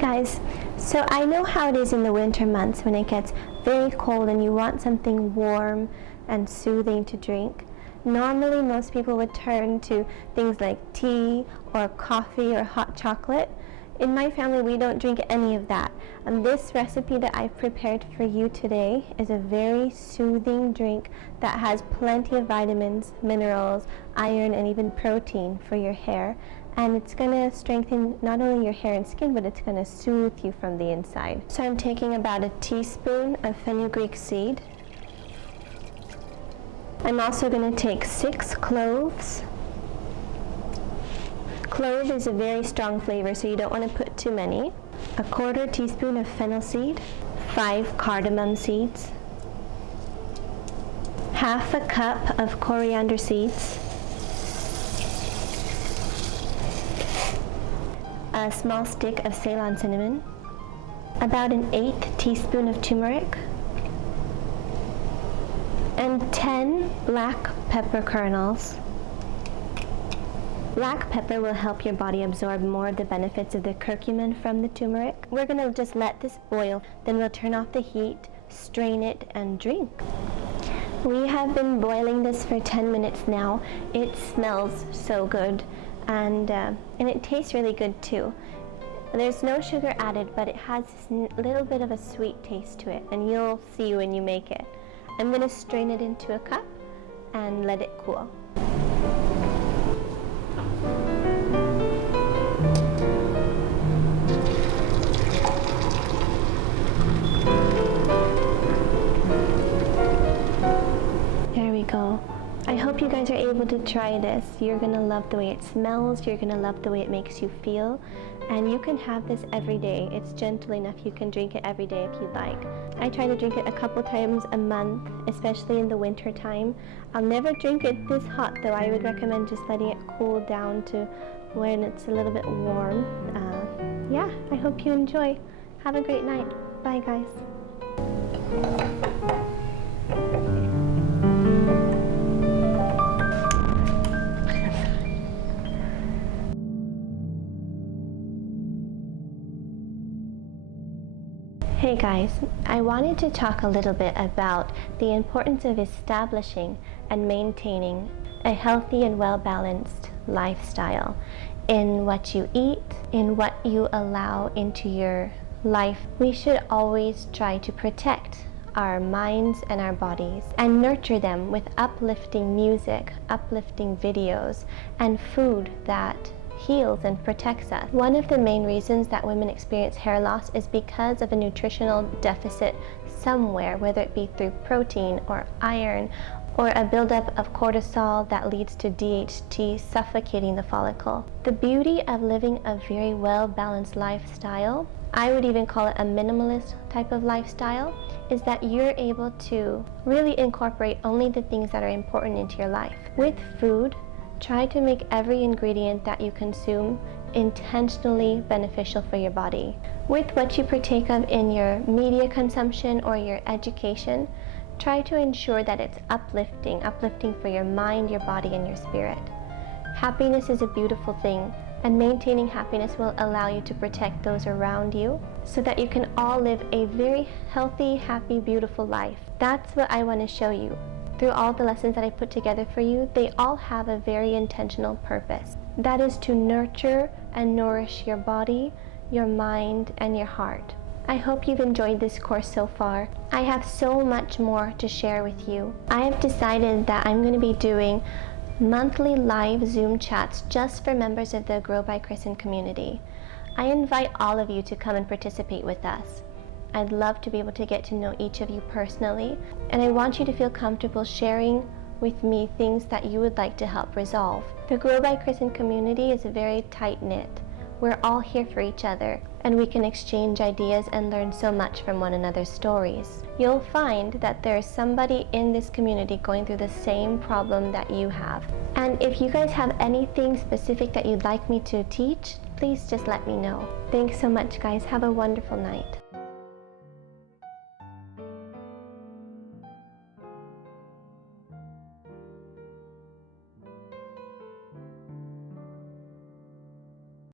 Guys, so I know how it is in the winter months when it gets very cold and you want something warm and soothing to drink. Normally most people would turn to things like tea or coffee or hot chocolate. In my family we don't drink any of that, and this recipe that I've prepared for you today is a very soothing drink that has plenty of vitamins, minerals, iron, and even protein for your hair. And it's going to strengthen not only your hair and skin, but it's going to soothe you from the inside. So I'm taking about a teaspoon of fenugreek seed. I'm also going to take 6 cloves. Clove is a very strong flavor, so you don't want to put too many. A 1/4 teaspoon of fennel seed, 5 cardamom seeds, 1/2 cup of coriander seeds, a small stick of Ceylon cinnamon, about an 1/8 teaspoon of turmeric, and 10 black pepper kernels. Black pepper will help your body absorb more of the benefits of the curcumin from the turmeric. We're going to just let this boil, then we'll turn off the heat, strain it, and drink. We have been boiling this for 10 minutes now. It smells so good. And it tastes really good too. There's no sugar added, but it has this little bit of a sweet taste to it, and you'll see when you make it. I'm going to strain it into a cup and let it cool. There we go. I hope you guys are able to try this. You're going to love the way it smells, you're going to love the way it makes you feel, and you can have this every day. It's gentle enough, you can drink it every day if you'd like. I try to drink it a couple times a month, especially in the winter time. I'll never drink it this hot though. I would recommend just letting it cool down to when it's a little bit warm. Yeah, I hope you enjoy. Have a great night. Bye guys. Hey guys, I wanted to talk a little bit about the importance of establishing and maintaining a healthy and well-balanced lifestyle in what you eat, in what you allow into your life. We should always try to protect our minds and our bodies and nurture them with uplifting music, uplifting videos, and food that heals and protects us. One of the main reasons that women experience hair loss is because of a nutritional deficit somewhere, whether it be through protein or iron or a buildup of cortisol that leads to DHT suffocating the follicle. The beauty of living a very well-balanced lifestyle, I would even call it a minimalist type of lifestyle, is that you're able to really incorporate only the things that are important into your life. With food, try to make every ingredient that you consume intentionally beneficial for your body. With what you partake of in your media consumption or your education, try to ensure that it's uplifting for your mind, your body, and your spirit. Happiness is a beautiful thing, and maintaining happiness will allow you to protect those around you so that you can all live a very healthy, happy, beautiful life. That's what I want to show you. Through all the lessons that I put together for you, they all have a very intentional purpose. That is to nurture and nourish your body, your mind, and your heart. I hope you've enjoyed this course so far. I have so much more to share with you. I have decided that I'm going to be doing monthly live Zoom chats just for members of the Grow by Kristen community. I invite all of you to come and participate with us. I'd love to be able to get to know each of you personally, and I want you to feel comfortable sharing with me things that you would like to help resolve. The Grow by Kristen community is very tight-knit. We're all here for each other, and we can exchange ideas and learn so much from one another's stories. You'll find that there's somebody in this community going through the same problem that you have. And if you guys have anything specific that you'd like me to teach, please just let me know. Thanks so much, guys. Have a wonderful night.